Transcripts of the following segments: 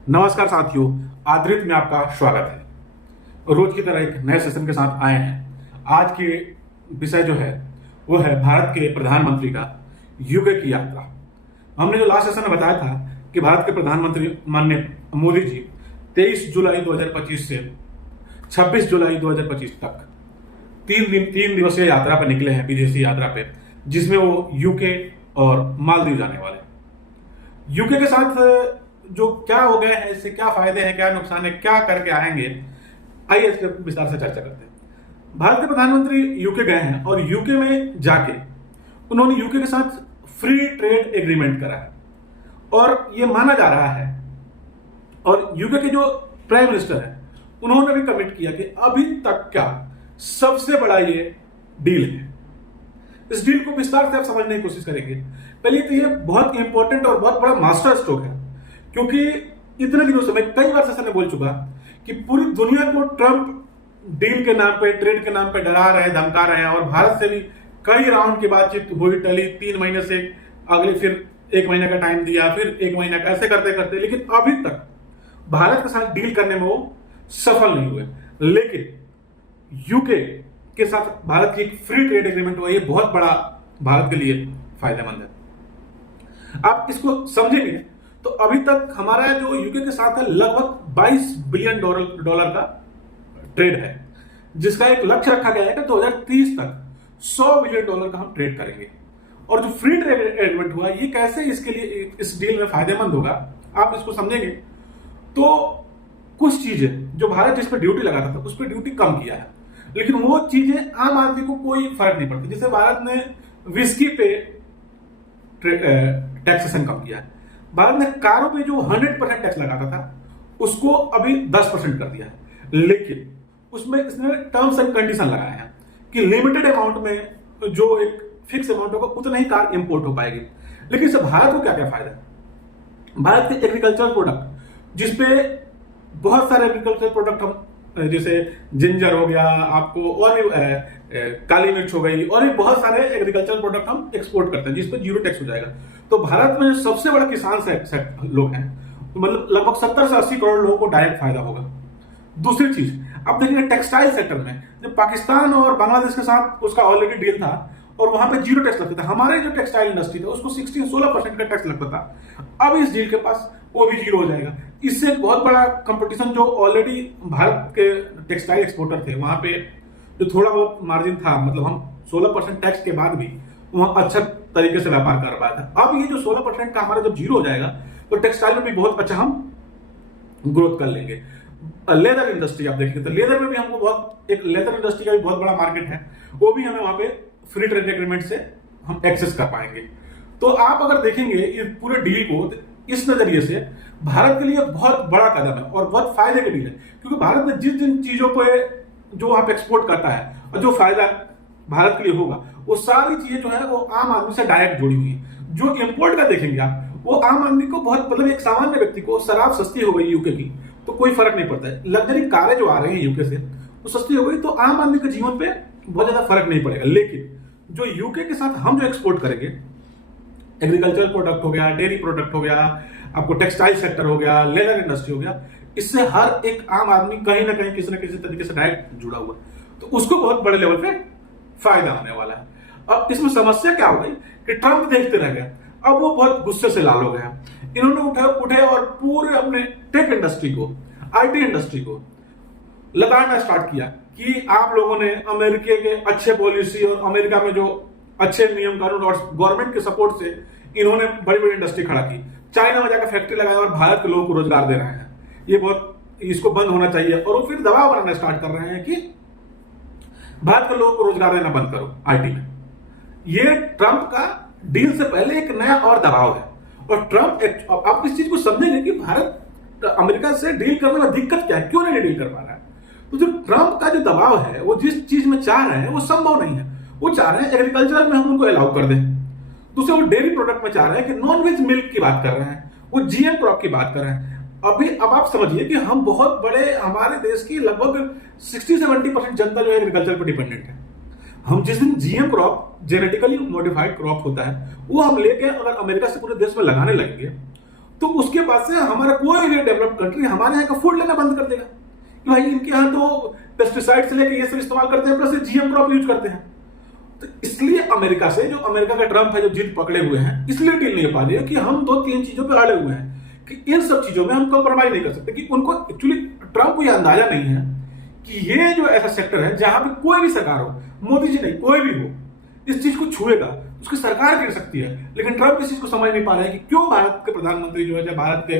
नमस्कार साथियों, आदृत में आपका स्वागत है। रोज की तरह एक नए सेशन के साथ आए हैं। आज की विषय जो है वो है भारत के प्रधानमंत्री का यूके की यात्रा। हमने जो लास्ट सेशन में बताया था कि भारत के प्रधानमंत्री माननीय मोदी जी 23 जुलाई 2025 से 26 जुलाई 2025 तक 3 दिवसीय यात्रा पर निकले हैं, विदेशी यात्रा पे, जिसमें वो यूके और मालदीव जाने वाले हैं। यूके के साथ जो क्या हो गए हैं, इससे क्या फायदे हैं, क्या नुकसान है, क्या करके आएंगे, आइए इस पर विस्तार से चर्चा करते हैं। भारत के प्रधानमंत्री यूके गए हैं और यूके में जाके उन्होंने यूके के साथ फ्री ट्रेड एग्रीमेंट करा है और ये माना जा रहा है, और यूके के जो प्राइम मिनिस्टर है उन्होंने भी कमिट किया कि अभी तक का सबसे बड़ा ये डील है। इस डील को विस्तार से आप समझने की कोशिश करेंगे। पहले तो ये बहुत इंपॉर्टेंट और बहुत बड़ा मास्टर स्ट्रोक है, क्योंकि इतने दिनों से मैं कई बार सेशन में बोल चुका कि पूरी दुनिया को ट्रंप डील के नाम पे, ट्रेड के नाम पे डरा रहे हैं, धमका रहे हैं, और भारत से भी कई राउंड की बातचीत हुई, टली, 3 महीने से अगले फिर 1 महीने का टाइम दिया, फिर 1 महीना का, ऐसे करते करते लेकिन अभी तक भारत के साथ डील करने में वो सफल नहीं हुए। लेकिन यूके के साथ भारत की एक फ्री ट्रेड एग्रीमेंट हुआ, ये बहुत बड़ा भारत के लिए फायदेमंद है। आप इसको समझेंगे तो अभी तक हमारा जो यूके के साथ है लगभग 22 बिलियन डॉलर का ट्रेड है, जिसका एक लक्ष्य रखा गया है कि 2030 तक 100 बिलियन डॉलर का हम ट्रेड करेंगे। और जो फ्री ट्रेड एग्रीमेंट हुआ, ये कैसे इसके लिए, इस डील में फायदेमंद होगा, आप इसको समझेंगे तो कुछ चीजें जो भारत जिस पर ड्यूटी लगाता था उस पर ड्यूटी कम किया है, लेकिन वो चीजें आम आदमी को कोई फर्क नहीं पड़ती। जैसे भारत ने विस्की पे टैक्सेशन कम किया है, भारत ने कारों पे जो 100% टैक्स लगाता था उसको अभी 10% कर दिया है, लेकिन उसमें इसने टर्म्स एंड कंडीशन लगाए हैं कि लिमिटेड अमाउंट में जो एक फिक्स अमाउंट होगा उतना ही कार इंपोर्ट हो पाएगी। लेकिन इससे भारत को क्या क्या फायदा है? भारत के एग्रीकल्चर प्रोडक्ट, जिसपे बहुत सारे एग्रीकल्चर प्रोडक्ट हम, जैसे जिंजर हो गया आपको, और भी काली मिर्च हो गई, और भी बहुत सारे एग्रीकल्चर प्रोडक्ट हम एक्सपोर्ट करते हैं जिस पर 0 टैक्स हो जाएगा। तो भारत में सबसे बड़ा किसान लोग हैं, तो मतलब लगभग 70 से 80 करोड़ लोगों को डायरेक्ट फायदा होगा। दूसरी चीज आप देखेंगे टेक्सटाइल सेक्टर में, जब पाकिस्तान और बांग्लादेश के साथ उसका ऑलरेडी डील था और वहां पे 0 टैक्स लगता था, हमारे जो टेक्सटाइल इंडस्ट्री था उसको 16% का टैक्स लगता था। अब इस डील के पास वो भी 0 हो जाएगा। इससे एक बहुत बड़ा कंपटीशन, जो ऑलरेडी भारत के टेक्सटाइल एक्सपोर्टर थे वहां पे जो थोड़ा बहुत मार्जिन था, मतलब हम 16% टैक्स के बाद भी वहां अच्छा तरीके से व्यापार कर पाया था। अब ये जो 16% का हमारा जब 0 हो जाएगा तो टेक्सटाइल में भी बहुत अच्छा हम ग्रोथ कर लेंगे। लेदर इंडस्ट्री आप देखेंगे तो लेदर में भी हमको बहुत, एक लेदर इंडस्ट्री का भी बहुत बड़ा मार्केट है, वो भी हमें वहां पे फ्री ट्रेड एग्रीमेंट से हम एक्सेस कर पाएंगे। तो आप अगर देखेंगे इस पूरे डील को इस नजरिए से, भारत के लिए बहुत बड़ा कदम है और बहुत फायदे की डील है, क्योंकि भारत में जिन जिन चीजों पे जो आप एक्सपोर्ट करता है और जो फायदा भारत के लिए होगा, वो सारी चीजें जो है वो आम आदमी से डायरेक्ट जुड़ी हुई है। जो इंपोर्ट का देखेंगे आप, वो आम आदमी को बहुत, मतलब एक सामान्य व्यक्ति को शराब सस्ती हो गई यूके की तो कोई फर्क नहीं पड़ता है, लग्जरी कारें जो आ रही हैं यूके से वो सस्ती हो गई तो आम आदमी के जीवन पे बहुत ज्यादा फर्क नहीं पड़ेगा। लेकिन जो यूके के साथ हम जो एक्सपोर्ट करेंगे, एग्रीकल्चर प्रोडक्ट हो गया, डेयरी प्रोडक्ट हो गया, आपको टेक्सटाइल सेक्टर हो गया, लेदर इंडस्ट्री हो गया, इससे हर एक आम आदमी कहीं ना कहीं किसी न किसी तरीके से डायरेक्ट जुड़ा हुआ, तो उसको बहुत बड़े लेवल पे फायदा होने वाला है। अब इसमें समस्या क्या हो गई कि ट्रंप देखते रह गए, अब वो बहुत गुस्से से लाल हो गए हैं। इन्होंने उठे और पूरे अपने टेक इंडस्ट्री को, आईटी इंडस्ट्री को लगाना स्टार्ट किया कि आप लोगों ने अमेरिका के अच्छे पॉलिसी और अमेरिका में जो अच्छे नियम कानून और गवर्नमेंट के सपोर्ट से इन्होंने बड़ी बड़ी इंडस्ट्री खड़ा की, चाइना में जाकर फैक्ट्री लगाया और भारत के लोगों को रोजगार दे रहे हैं। ये बहुत, इसको बंद होना चाहिए। और वो फिर दबाव बनाना स्टार्ट कर रहे हैं कि भारत के लोगों को रोजगार देना बंद करो आईटी में। ये ट्रंप का डील से पहले एक नया और दबाव है। और ट्रंप, आप इस चीज को समझेंगे कि भारत अमेरिका से डील करने में दिक्कत क्या है, क्यों नहीं डील कर पा रहा है। तो जो ट्रंप का जो दबाव है, वो जिस चीज में चाह रहे हैं वो संभव नहीं है। वो चाह रहे हैं एग्रीकल्चर में हम उनको अलाउ कर दें। दूसरे वो डेयरी प्रोडक्ट में चाह रहे हैं कि नॉन वेज मिल्क की बात कर रहे हैं, वो जीएम क्रॉप की बात कर रहे हैं। अब आप समझिए कि हम बहुत बड़े, हमारे देश की लगभग 60-70% जनता जो है एग्रीकल्चर पर डिपेंडेंट है। हम जिस दिन GM crop, genetically modified crop होता है, वो हम लेके अगर अमेरिका से पूरे देश में लगाने लगेंगे तो उसके बाद से हमारा कोई भी डेवलप्ड कंट्री हमारे यहाँ का फूड लेना बंद कर देगा कि भाई इनके यहाँ तो पेस्टिसाइड से लेके ये सब इस्तेमाल करते हैं, प्लस जीएम क्रॉप यूज करते हैं। तो इसलिए अमेरिका से, जो अमेरिका का ट्रम्प है जो जिद पकड़े हुए हैं, इसलिए डील नहीं हो पा रही है कि हम 2-3 चीजों पे अड़े हुए हैं कि इन सब चीजों में हम कॉम्प्रोमाइज नहीं कर सकते। कि उनको एक्चुअली ट्रम्प को यह अंदाजा नहीं है कि ये जो ऐसा सेक्टर है जहां पे कोई भी सरकार हो, मोदी जी नहीं कोई भी हो, इस चीज को छुएगा उसकी सरकार गिर सकती है। लेकिन ट्रम्प इस चीज को समझ नहीं पा रहे हैं कि क्यों भारत के प्रधानमंत्री जो है, भारत के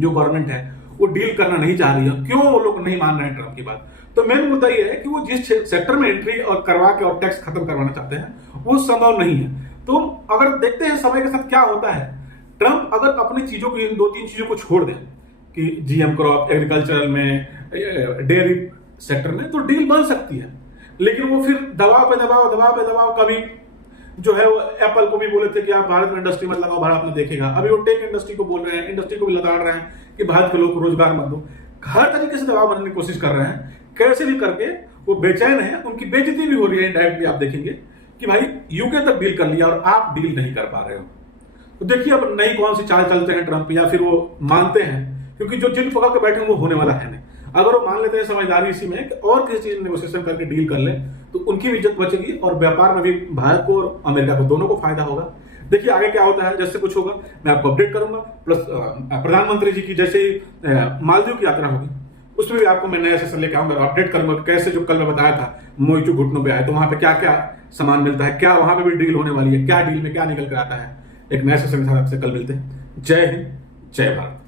जो गवर्नमेंट है वो डील करना नहीं चाह रही है, क्यों वो लोग नहीं मान रहे हैं ट्रम्प की बात। तो मेन मुद्दा ये है कि वो जिस सेक्टर में एंट्री और करवा के और टैक्स खत्म करवाना चाहते हैं वो संभव नहीं है। तो अगर देखते हैं समय के साथ क्या होता है, ट्रम्प अगर अपनी चीजों को, इन 2-3 चीजों को छोड़ दें कि जीएम क्रॉप, एग्रीकल्चरल में, डेयरी सेक्टर में, तो डील बन सकती है। लेकिन वो फिर दबाव पे दबाव कभी जो है वो एप्पल को भी बोले थे कि आप भारत में इंडस्ट्री मत लगाओ, भारत में देखेगा। अभी वो टेक इंडस्ट्री को बोल रहे हैं, इंडस्ट्री को भी लगा रहे हैं कि भारत के लोग को रोजगार मत दो। हर तरीके से दबाव बनाने की कोशिश कर रहे हैं, कैसे भी करके वो बेचैन है। उनकी बेइज्जती भी हो रही है डायरेक्टली, आप देखेंगे कि भाई यूके तक डील कर लिया और आप डील नहीं कर पा रहे हो। तो देखिए अब नई कौन सी चाल चलते हैं ट्रम्प, या फिर वो मानते हैं, क्योंकि जो जिन पकड़ के बैठे वो होने वाला है नहीं। अगर वो मान लेते हैं समझदारी इसी में कि और किसी चीज नेगोशिएशन करके डील कर ले तो उनकी भी इज्जत बचेगी और व्यापार में भी भारत को और अमेरिका को दोनों को फायदा होगा। देखिए आगे क्या होता है, जैसे कुछ होगा मैं आपको अपडेट करूंगा। प्लस प्रधानमंत्री जी की जैसे ही मालदीव की यात्रा होगी उसमें भी आपको मैं नया सेशन लेकर आऊंगा, अपडेट करूंगा कैसे, जो कल मैं बताया था मोइचू घुटनों पे आए तो वहां पे क्या क्या सामान मिलता है, क्या वहां पे भी डील होने वाली है, क्या डील में क्या निकल कर आता है। एक नया सेशन के साथ आपसे कल मिलते हैं। जय हिंद, जय भारत।